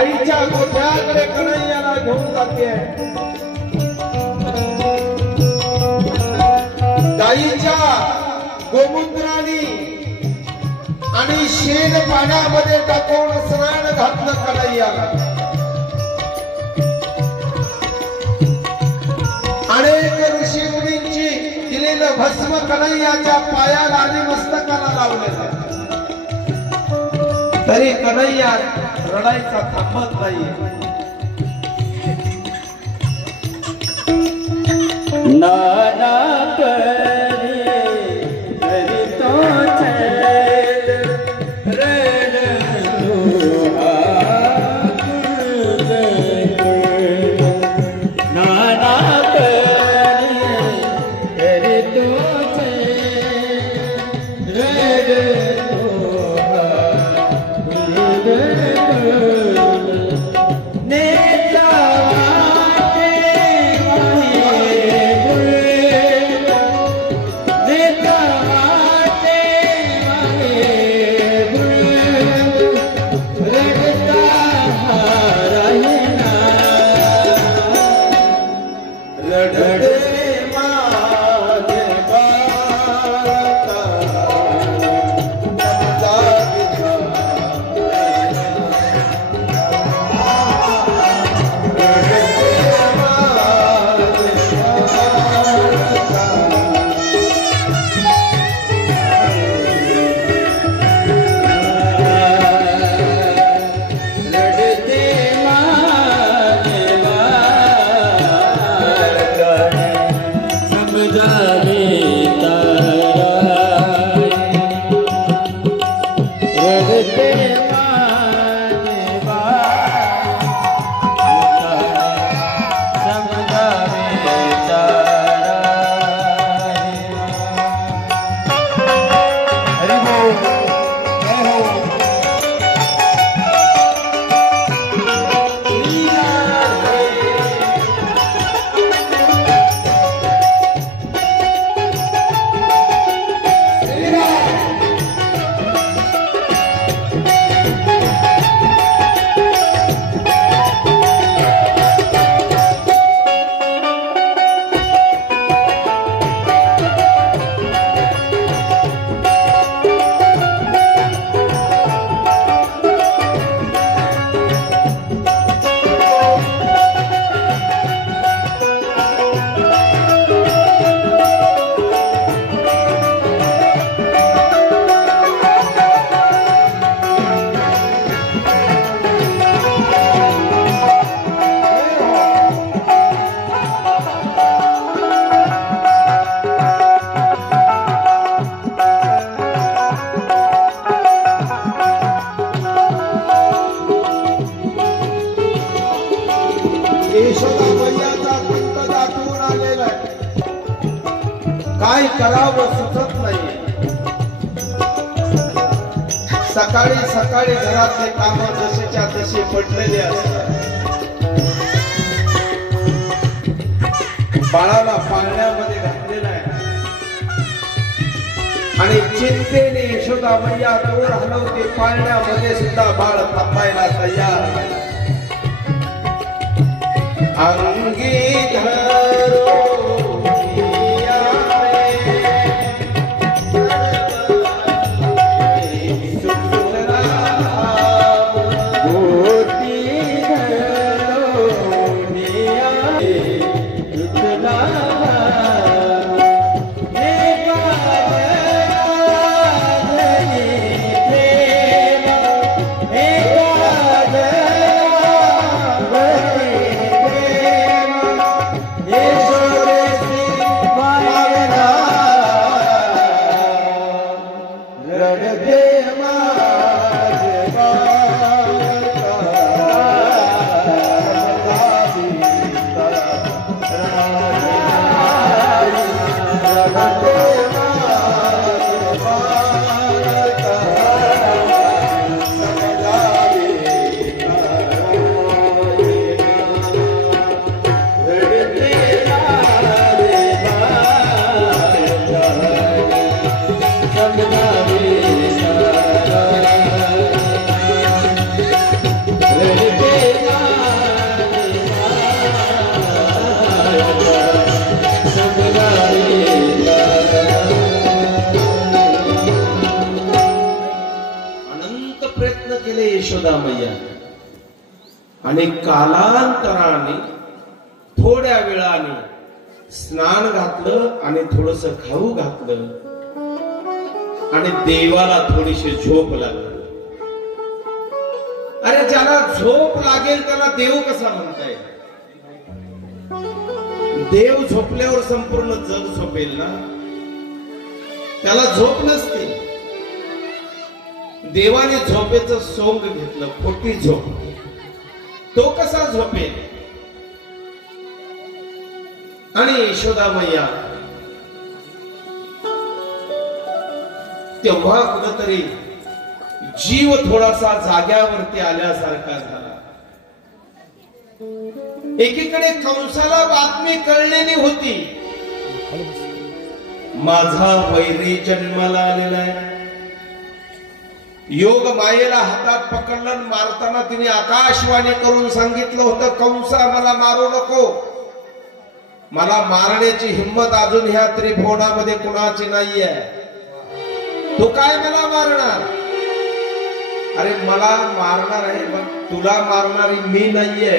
गाईच्या गोठ्याकडे कन्हैयाला घेऊन जाते. गाईच्या गोमूत्राने आणि शेण पाण्यामध्ये टाकून स्नान घातलं कन्हैयाला. अनेक ऋषी मुनींची दिलेलं भस्म कन्हैयाच्या पायाला आणि मस्तकाला लावलेलं, तरी कन्हैया रडायचा थांबत नाही. नाना काय करावं सुचत नाही. सकाळी सकाळी घरातले काम जसेच्या तसे पडलेले असतात. बाळाला पाळण्यामध्ये घातलेला आहे आणि चिंतेने यशोदा मैया दूर हलवते. पाळण्यामध्ये सुद्धा बाळ थांबायला तयार. अंगी धरो यशोदा मैया. आणि कालांतराने थोड्या वेळाने स्नान घातलं आणि थोडस खाऊ घातलं आणि देवाला थोडीशी झोप लागली. अरे ज्याला झोप लागेल त्याला देव कसा म्हणताय? देव झोपल्यावर संपूर्ण जग झोपेल ना? त्याला झोप नसते. देवाने झोपेचं सोंग घेतलं, खोटी झोप. तो कसा झोपेल? आणि यशोदा मैया तेव्हा कुठतरी जीव थोडासा जाग्यावरती आल्यासारखा झाला. एकीकडे कंसाला बातमी कळलेली होती, माझा वैरी जन्माला आलेला आहे. योग मायेला हातात पकडलं, मारताना तिने आकाशवाणी करून सांगितलं होतं, कंसा मला मारू नको. मला मारण्याची हिंमत अजून ह्या त्रिभुवनामध्ये कुणाची नाहीये. तू काय मला मारणार? अरे मला मारणार आहे पण तुला मारणारी मी नाहीये.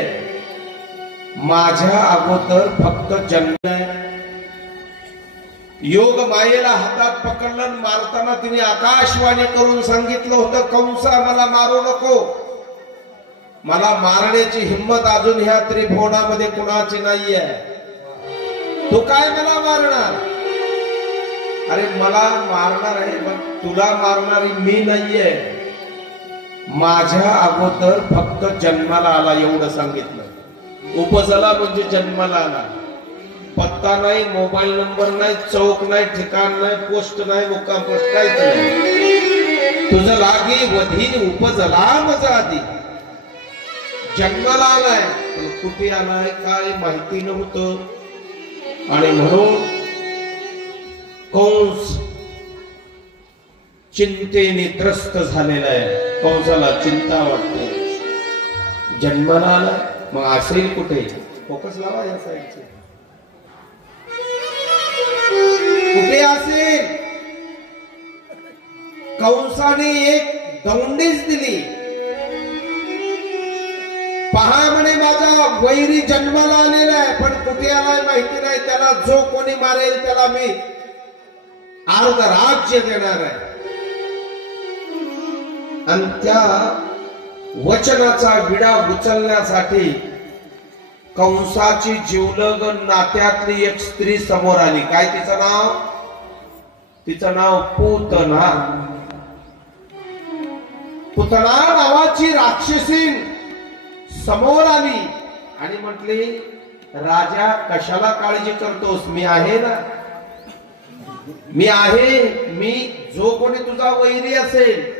माझ्या अगोदर फक्त जन्म आहे. योग मायेला हातात पकडलं, मारताना तिने आकाशवाणी करून सांगितलं होतं, कंसा मला मारू नको. मला मारण्याची हिंमत अजून ह्या त्रिभुवनामध्ये कुणाची नाहीये. तू काय मला मारणार? अरे मला मारणार आहे पण तुला मारणारी मी नाहीये. माझ्या अगोदर फक्त जन्माला आला एवढं सांगितलं. उपजला म्हणजे जन्माला आला. पत्ता नाही, मोबाईल नंबर नाही, चौक नाही, ठिकाण नाही, पोस्ट नाही, मुक्काम पोस्ट काहीच नाही. तुझं लागे वधी उपजला माझा आधी. जन्माला आलाय पण कुठे आलाय काय माहिती नव्हतं. आणि म्हणून कंस चिंतेने त्रस्त झालेला आहे. कंसाला चिंता वाटते. जन्माला आलाय मग असेल कुठे? फोकस लावा या साईडचे. कुठे असेल? कंसाने एक दौंडीच दिली. पहा म्हणे माझा वैरी जन्माला आलेला आहे पण कुठे आलाय माहिती नाही. त्याला जो कोणी मारेल त्याला मी अर्ध राज्य देणार आहे. आणि त्या वचनाचा विडा उचलण्यासाठी कंसाची जिवलग नात्यातली एक स्त्री समोर आली. काय तिचं नाव? तिचं नाव पूतना. पूतना नावाची राक्षसी समोर आली आणि म्हटली, राजा कशाला काळजी करतोस? मी आहे ना, मी आहे. मी जो कोणी तुझा वैरी असेल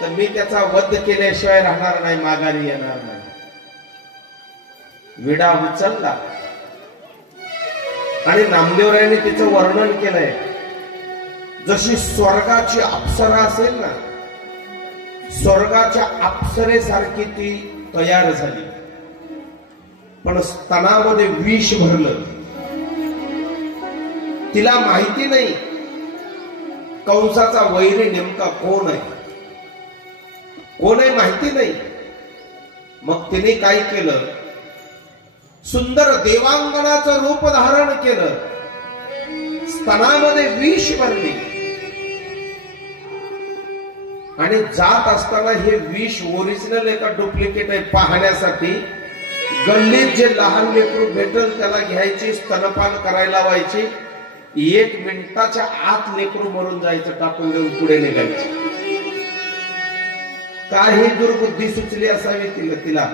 तर मी त्याचा वध केल्याशिवाय राहणार नाही, माघारी येणार नाही. विडा उचलला आणि नामदेवरायांनी तिचं वर्णन केलंय. जशी स्वर्गाची अप्सरा असेल ना, स्वर्गाच्या अप्सरेसारखी ती तयार झाली. पण स्तनामध्ये विष भरलं. तिला माहिती नाही कंसाचा वैरी नेमका कोण आहे. कोण आहे माहिती नाही. मग तिने काय केलं? सुंदर देवांगनाचं रूप धारण केलं. स्तनामध्ये विष भरली आणि जात असताना हे विष ओरिजिनल आहे का डुप्लिकेट आहे पाहण्यासाठी गल्लीत जे लहान लेकरू भेटल त्याला घ्यायची, स्तनपान करायला लावायची. 1 मिनिटाच्या आत लेकरू मरून जायचं, टाकून देऊन पुढे निघायचं. काही दुर्बुद्धी सुचली असावी तिला.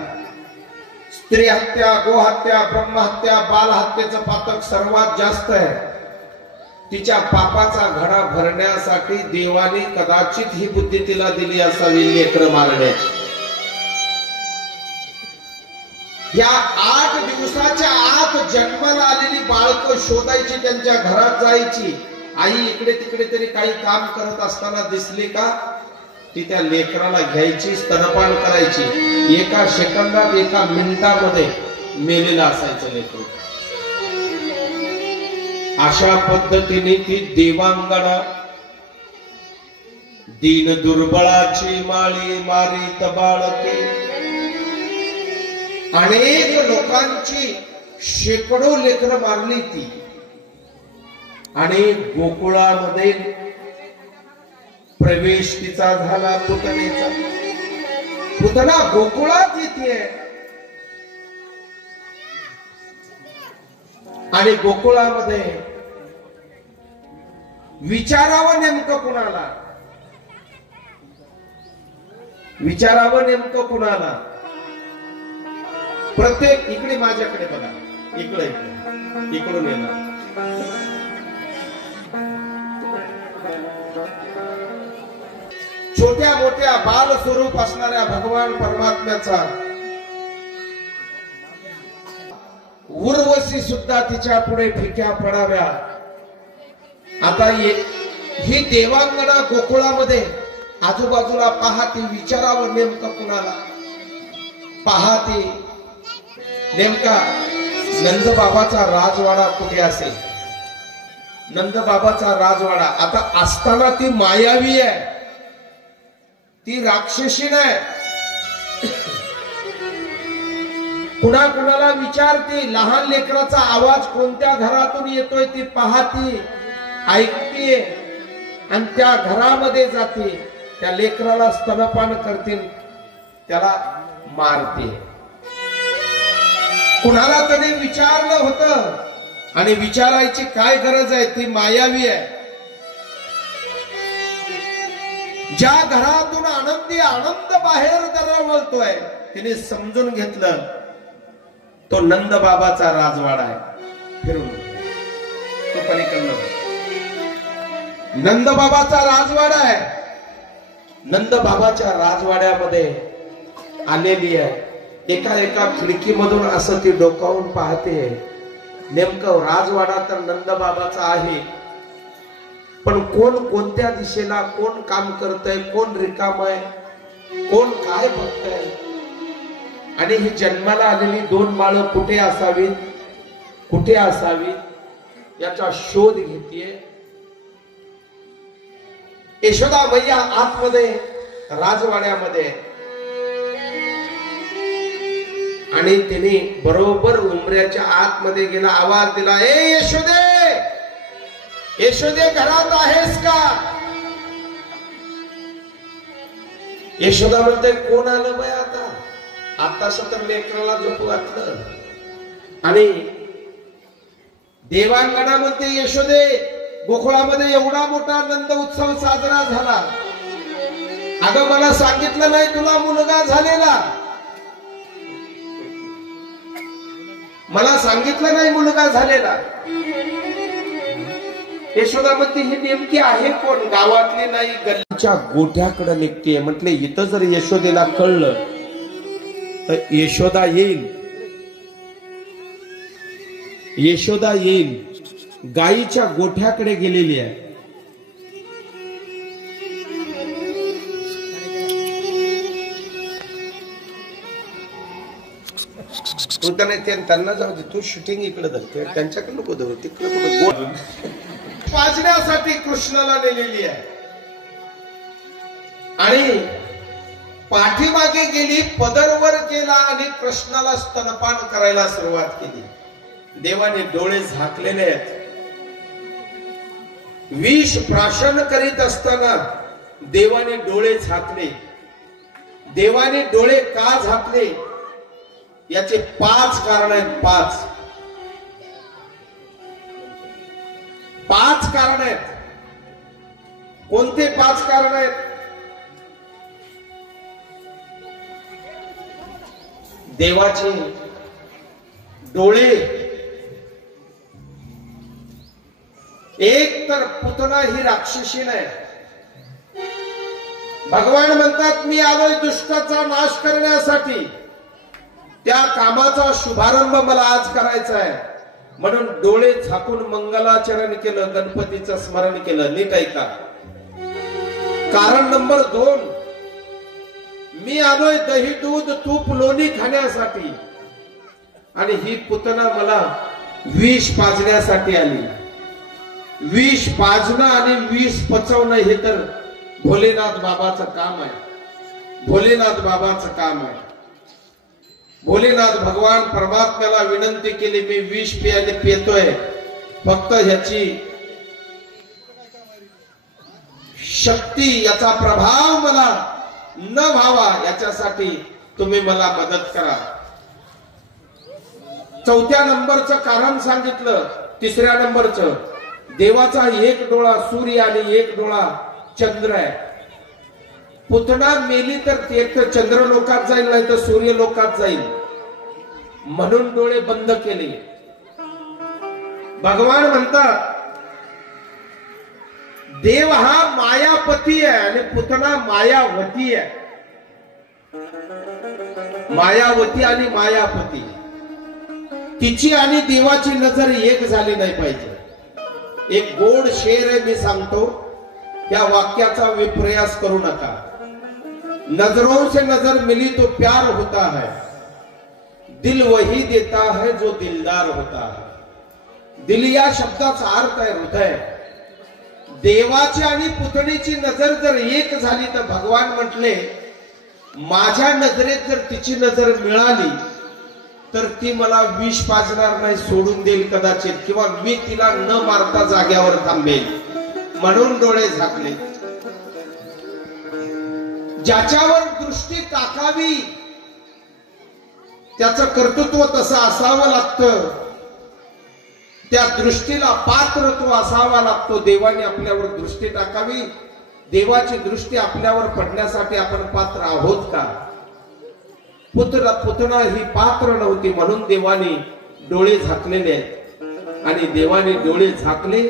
स्त्री हत्या, गोहत्या, ब्रह्महत्या, बालहत्येचं पातक सर्वात जास्त आहे. तिच्या पापाचा घडा भरण्यासाठी देवाने कदाचित ही बुद्धी तिला दिली असावी लेकरं मारण्याची. या 8 दिवसाच्या आत जन्माला आलेली बाळकं शोधायची, त्यांच्या घरात जायची. आई इकडे तिकडे तरी काही काम करत असताना दिसली का ती त्या लेकराला घ्यायची, स्तनपान करायची. 1 सेकंदात 1 मिनिटामध्ये मेलेलं असायचं लेकरू. अशा पद्धतीने ती देवांगना दीन दुर्बळाची माळी मारीत बाळके, अनेक लोकांची शेकडो लेकरं मारली ती. आणि गोकुळामध्ये प्रवेश तिचा झाला पुतणेचा. पुतना गोकुळात येते आणि गोकुळामध्ये विचारावं नेमकं कुणाला, विचारावं नेमकं कुणाला. प्रत्येक इकडे माझ्याकडे बघा, इकडे इकडे इकडून येणार. छोट्या मोठ्या बाल स्वरूप असणाऱ्या भगवान परमात्म्याचा उर्वशी सुद्धा तिच्या पुढे फिक्या पडाव्या. आता ही देवांगना गोकुळामध्ये आजूबाजूला पाहती, विचारावं नेमकं कुणाला. पाहती नेमका नंदबाबाचा राजवाडा कुठे असेल. नंदबाबाचा राजवाडा आता असताना ती मायावी आहे, ती राक्षसी नाही. कुणाला विचारते. लहान लेकराचा आवाज कोणत्या घरातून येतोय ती पाहती, ऐकते आणि त्या घरामध्ये जाते. त्या लेकराला स्तनपान करते, त्याला मारते. कुणाला कधी विचारलं होतं आणि विचारायची काय गरज आहे, ती मायावी आहे. ज्या घरातून आनंदी आनंद बाहेर दरवळतोय तिने समजून घेतलं तो नंद बाबाचा राजवाडा आहे. फिरून तो पलीकडनं नंद बाबाचा राजवाडा आहे. नंद बाबाच्या राजवाड्यामध्ये आलेली आहे. एका खिडकीमधून असं ती डोकावून पाहते. नेमकं राजवाडा तर नंद बाबाचा आहे, पण कोण कोणत्या दिशेला कोण काम करतय, कोण रिकाम आहे, कोण काय बघतय. आणि ही जन्माला आलेली 2 बाळं कुठे असावीत, कुठे असावीत याचा शोध घेतीये. यशोदा मैया आतमध्ये राजवाड्यामध्ये आणि तिने बरोबर उंबऱ्याच्या आतमध्ये गेला, आवाज दिला, ए यशोदे, यशोदे घरात आहेस का. यशोदा म्हणते कोण आलं बाय आता. आता सतर लेकराला झोप घातलं आणि देवांगणामध्ये यशोदे गोकुळामध्ये एवढा मोठा नंद उत्सव साजरा झाला. अगं मला सांगितलं नाही तुला मुलगा झालेला, मला सांगितलं नाही मुलगा झालेला. यशोदा म्हणते ही नेमकी आहे कोण. गावातली नाही, गल्लीच्या गोठ्याकडे निघते. म्हटले इथं जर यशोदेला कळलं तर यशोदा येईल, यशोदा येईल. गायीच्या गोठ्याकडे गेलेली आहे. तू त्यांना जाऊ दे, तू शूटिंग इकडे धरते, त्यांच्याकडे नको धरू, तिकडे कुठं पाजण्यासाठी कृष्णाला नेलेली आहे. आणि पाठीमागे गेली, पदरवर केला आणि कृष्णाला स्तनपान करायला सुरुवात केली. देवाने डोळे झाकलेले आहेत. विष प्राशन करीत असताना देवाने डोळे झाकले. देवाने डोळे का झाकले याचे 5 कारण आहेत. 5 कारण आहेत. कोणते 5 कारण आहेत. देवाचे डोळे, एक तर पुतना ही राक्षसी नाही. भगवान म्हणतात मी आलोय दुष्टाचा नाश करण्यासाठी, त्या कामाचा शुभारंभ मला आज करायचा आहे. म्हणून डोळे झाकून मंगलाचरण केलं, गणपतीचं स्मरण केलं. नीट ऐका. कारण नंबर 2, मी आलोय दही दूध तूप लोणी खाण्यासाठी आणि ही पुतना मला विष पाजण्यासाठी आली. विष पाजणं आणि विष पचवणं हे तर भोलेनाथ बाबाचं काम आहे, भोलेनाथ बाबाचं काम आहे. भोलेनाथ भगवान परमात्म्याला विनंती केली, मी विष पितोय, फक्त ह्याची शक्ती, याचा प्रभाव मला न व्हावा याच्यासाठी तुम्ही मला मदत करा. चौथ्या नंबरचं कारण सांगितलं. तिसऱ्या नंबरचं, देवाचा एक डोळा सूर्य आणि एक डोळा चंद्र आहे. पुतना मेली तर एक तर चंद्र लोकात जाईल, नाही तर सूर्य लोकात जाईल, म्हणून डोळे बंद केले. भगवान म्हणतात देव हा मायापती आहे आणि पुतना मायावती आहे. मायावती आणि मायापती, तिची आणि देवाची नजर एक झाली नाही पाहिजे. एक गोड शेर आहे, मी सांगतो, त्या वाक्याचा विप्रयास करू नका. नजरों से नजर मिली तो प्यार होता है, दिल वही देता है जो दिलदार होता है. दिल या शब्दाचा अर्थ आहे हृदय. देवाची आणि पुतणीची नजर जर एक झाली तर भगवान म्हटले, माझ्या नजरेत जर तिची नजर मिळाली तर ती मला विष पाजणार नाही, सोडून देईल कदाचित, किंवा मी तिला न मारता जाग्यावर थांबेल, म्हणून डोळे झाकले. ज्याच्यावर दृष्टी टाकावी त्याचं कर्तृत्व तसं असावं लागतं, त्या दृष्टीला पात्र तो असावा लागतो. देवाने आपल्यावर दृष्टी टाकावी, देवाची दृष्टी आपल्यावर पडण्यासाठी आपण पात्र आहोत का? पुतना ही पात्र नव्हती, म्हणून देवाने डोळे झाकलेले आहेत. आणि देवाने डोळे झाकले,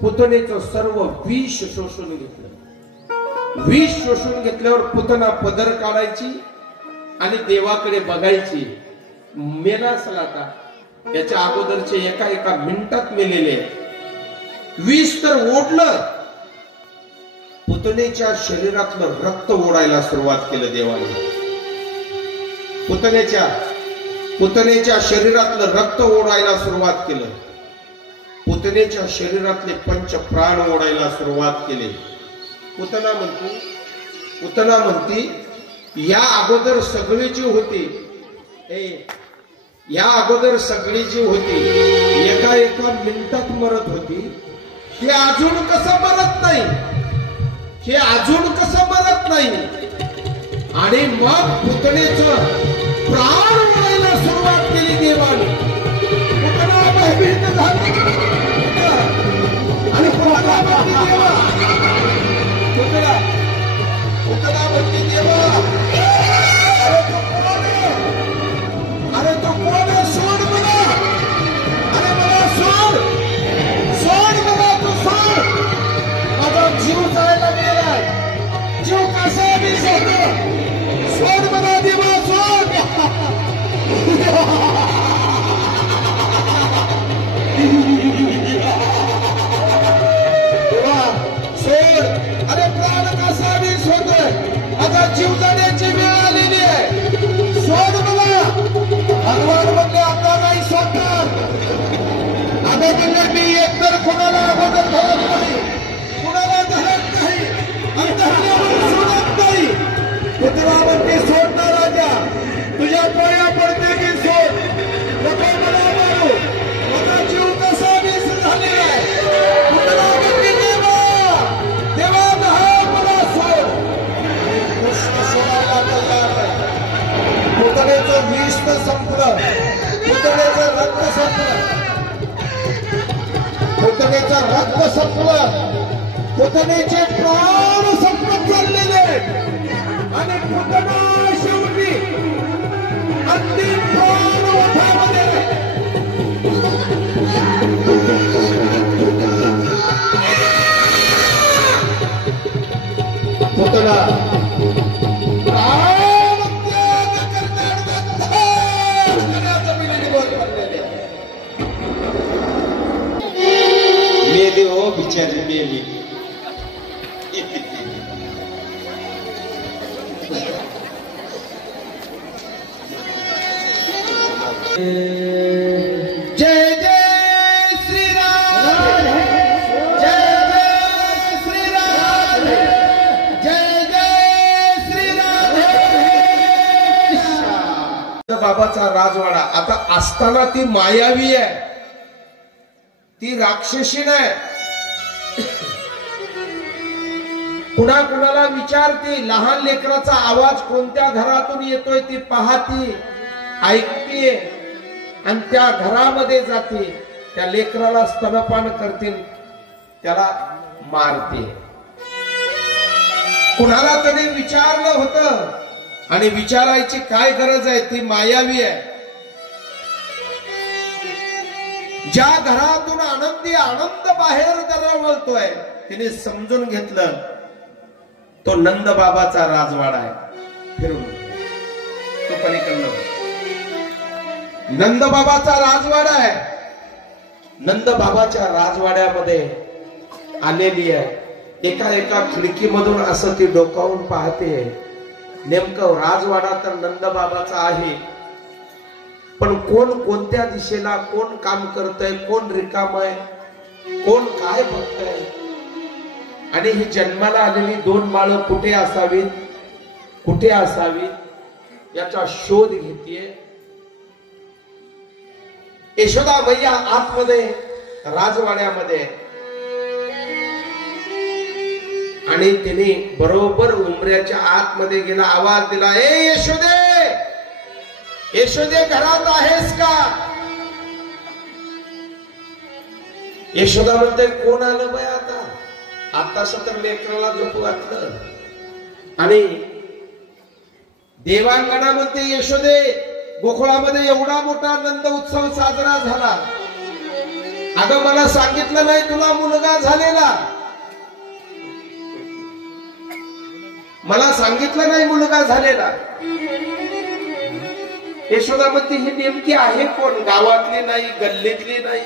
पुतनेचं सर्व विष शोषून घेतलं. विष शोषून घेतल्यावर पुतना पदर काढायची आणि देवाकडे बघायची. मेला असला का? त्याच्या अगोदरचे एका मिनिटात मेलेले. विष तर ओढलं, पुतनेच्या शरीरातलं रक्त ओढायला सुरुवात केलं देवाने. पुतनेच्या शरीरातलं रक्त ओढायला सुरुवात केलं. पुतनेच्या शरीरातले पंच प्राण ओढायला सुरुवात केले. पुतना म्हणती या अगोदर सगळी जी होती, या अगोदर सगळी जी होती एका मिनिटात मरत होती, हे अजून कसं मरत नाही, हे अजून कसं मरत नाही. आणि मग पुतणेचं प्राण ओढायला सुरुवात केली देवाने. पुतना भयभीत झाला आणि पुतना म्हणती देवा, अरे तो कोण आहे? सोड मला, अरे मला सोड, सोड मला, तू सोड, माझा जीव जायला गेलाय, जीव कसा मी सोड मला देवा, सोड. सोड, अरे प्राण कसा मी सोडतोय, माझा जीव जाण्याची वेळ आलेली आहे, सोड मला. भगवान म्हणले आता नाही सोडणार. आता म्हणले मी एकतर कुणाला अगोदर धरत नाही, कुणाला धरत नाही आणि धरल्यावर सोडत नाही. पुतळा म्हणते सोड ना राजा, तुझ्या पाया पडते की सोड, नको मला मारू, माझा जीव कसा वीस झालेला आहे. पुतळा म्हणते देवा, देवा हा मला सोड. कृष्ण सोडायला तयार आहे. पुतळेचं विष तर संपलं, पुतळेचं रक्त संपलं, पुतळेचं रक्त संपलं, पुतळेचे प्राण संपत चाललेले आणि पुतना शेवटी अंतिम प्राण ओठामध्ये. पुतना मेली हो बिचारी मेली. जय जय श्रीराम, जय जय श्रीराम. बाबाचा राजवाडा. आता असताना ती मायावी आहे, ती राक्षसी नाही. कुणा कुणाला विचारते, लहान लेकराचा आवाज कोणत्या घरातून येतोय ती पाहती, ऐकते आणि त्या घरामध्ये जाते, त्या लेकराला स्तनपान करते, त्याला मारते. कुणाला तरी विचारलं होतं आणि विचारायची काय गरज आहे, ती मायावी आहे. ज्या घरातून आनंदी आनंद बाहेर दरवळतोय तिने समजून घेतलं तो नंद बाबाचा राजवाडा आहे. फिरून तो पलीकडनं नंद बाबाचा राजवाडा आहे. नंद बाबाच्या राजवाड्यामध्ये आलेली आहे. एका एका खिडकीमधून असं ती डोकावून पाहते. नेमकं राजवाडा तर नंद बाबाचा आहे, पण कोण कोणत्या दिशेला, कोण काम करतय, कोण रिकाम आहे, कोण काय बघतय, आणि ही जन्माला आलेली 2 बाळं कुठे असावीत, कुठे असावीत याचा शोध घेतीये. यशोदा मैया आतमध्ये राजवाड्यामध्ये, आणि तिने बरोबर उमऱ्याच्या आतमध्ये गेला, आवाज दिला, ए यशोदे, यशोदे घरात आहेस का? यशोदा म्हणते, कोण आलं बाय आता? आता सतर लेकराला झोपू घातलं. आणि देवांगणा म्हणते, यशोदे गोकुळामध्ये एवढा मोठा नंद उत्सव साजरा झाला, अगं मला सांगितलं नाही तुला मुलगा झालेला, मला सांगितलं नाही मुलगा झालेला. यशोदा म्हणते, ही नेमकी आहे कोण? गावातली नाही, गल्लीतली नाही,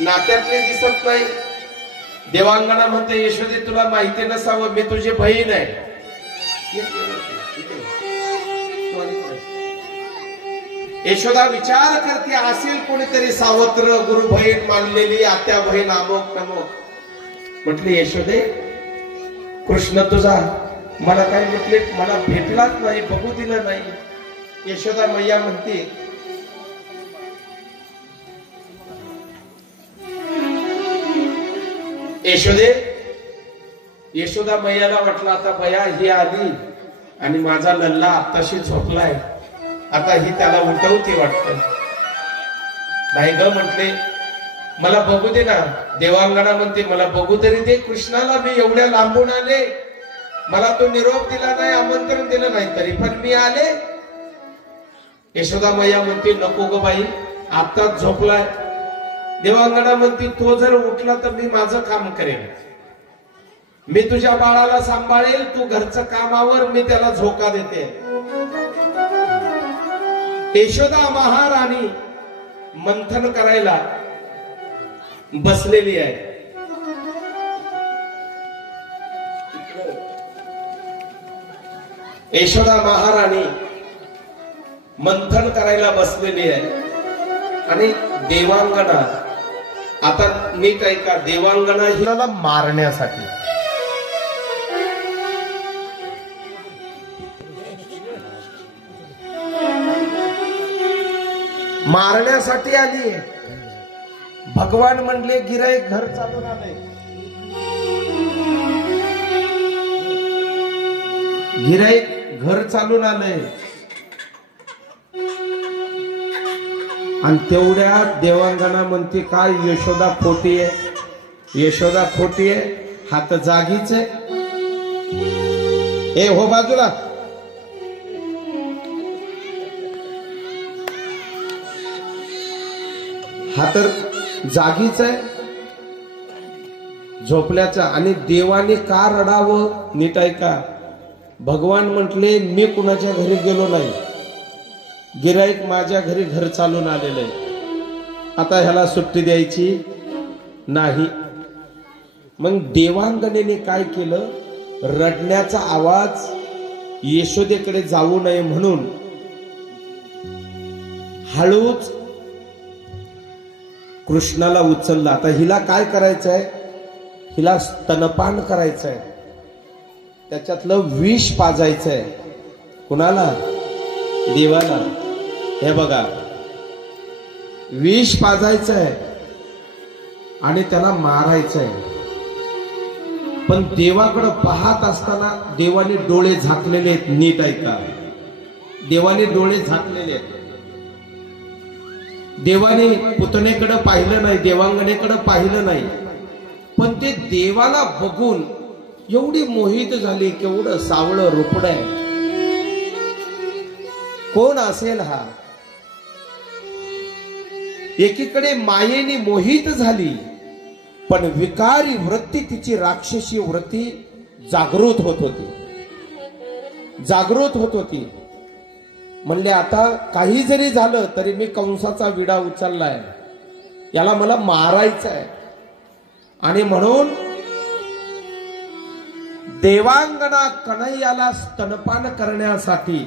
नात्यातली दिसत नाही. देवांगणा म्हणते, यशोदे तुला माहिती नसावं, मी तुझी बहीण आहे. यशोदा विचार करते, असेल कोणीतरी सावत्र, गुरु बहीण मानलेली, आत्या बहीण, अमोक नमोक. म्हटली, यशोदे कृष्ण तुझा मला काय म्हटले, मला भेटलाच नाही, बघू दिलं नाही. यशोदा मैया म्हणते, यशोदे, यशोदा मैयाला वाटलं आता बया ही आली आणि माझा लल्ला आताशी झोपलाय, आता ही त्याला उठवते वाटतं. नाही ग म्हटले, मला बघू दे ना. देवांगणा म्हणते, मला बघू तरी दे कृष्णाला, मी एवढ्या लांबून आले, मला तो निरोप दिला नाही, आमंत्रण दिलं नाही, तरी पण मी आले. यशोदा मैया म्हणते, नको ग बाई, आताच झोपलाय. देवांगणा म्हणते, तो जर उठला तर मी माझं काम करेन, मी तुझ्या बाळाला सांभाळेल, तू घरचं कामावर, मी त्याला झोका देते. यशोदा महाराणी मंथन करायला बसलेली आहे. यशोदा महाराणी मंथन करायला बसलेली आहे. आणि देवांगणा, आता नीट ऐका, देवांगणा हिला मारण्यासाठी, मारण्यासाठी आली आहे. भगवान म्हणले, गिराईक घर चालून आले, गिराईक घर चालून आले. आणि तेवढ्या देवांगणा म्हणते, काय यशोदा खोटी आहे, यशोदा खोटी आहे, हात जागीच आहे. ए हो बाजूला. हा तर जागीच आहे, झोपल्याचा. आणि देवाने का रडावं, नीट ऐका. भगवान म्हटले, मी कुणाच्या घरी गेलो नाही, गिराईक माझ्या घरी घर चालून आलेलं आहे, आता ह्याला सुट्टी द्यायची नाही. मग देवांगणेने काय केलं, रडण्याचा आवाज यशोदेकडे जाऊ नये म्हणून हळूच कृष्णाला उचलला. आता हिला काय करायचंय, हिला स्तनपान करायचंय, त्याच्यातलं विष पाजायचंय. कुणाला? देवाला. हे बघा, विष पाजायचं आहे आणि त्याला मारायचं आहे, पण देवाकडे पाहत असताना देवाने डोळे झाकलेले आहेत. नीट ऐका, देवाने डोळे झाकलेले आहेत. देवाने पुतणेकडे पाहिलं नाही, देवांगणेकडे पाहिलं नाही, पण ते देवाला बघून एवढी मोहित झाली. केवढं सावळं रूपड आहे, कोण असेल हा? एकीकडे मायेने मोहित झाली, पण विकारी वृत्ती, तिची राक्षसी वृत्ती जागृत होत होती, जागृत होत होती. म्हणले आता काही जरी झालं तरी मी कंसाचा विडा उचललाय, याला मला मारायचं आहे. आणि म्हणून देवांगना कन्हैयाला स्तनपान करण्यासाठी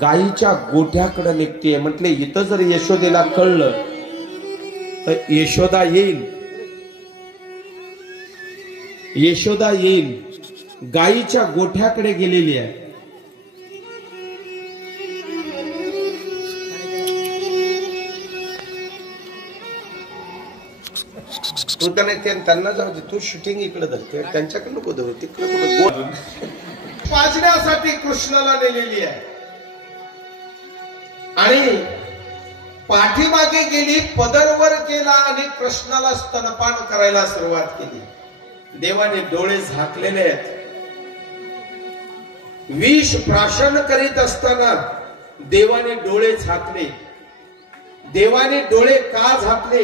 गायीच्या गोठ्याकडे निघते. म्हटले इथं जर यशोदेला कळलं तर यशोदा येईल, यशोदा येईल. गायीच्या गोठ्याकडे गेलेली आहे. तू त्यांना जाऊ दे, तू शूटिंग इकडे धरते, त्यांच्याकडे नको धरू, तिकडे कुठं वाजण्यासाठी कृष्णाला नेलेली आहे. आणि पाठीमागे गेली, पदरवर केला आणि कृष्णाला स्तनपान करायला सुरुवात केली. देवाने डोळे झाकलेले आहेत. विष प्राशन करीत असताना देवाने डोळे झाकले. देवाने डोळे का झाकले?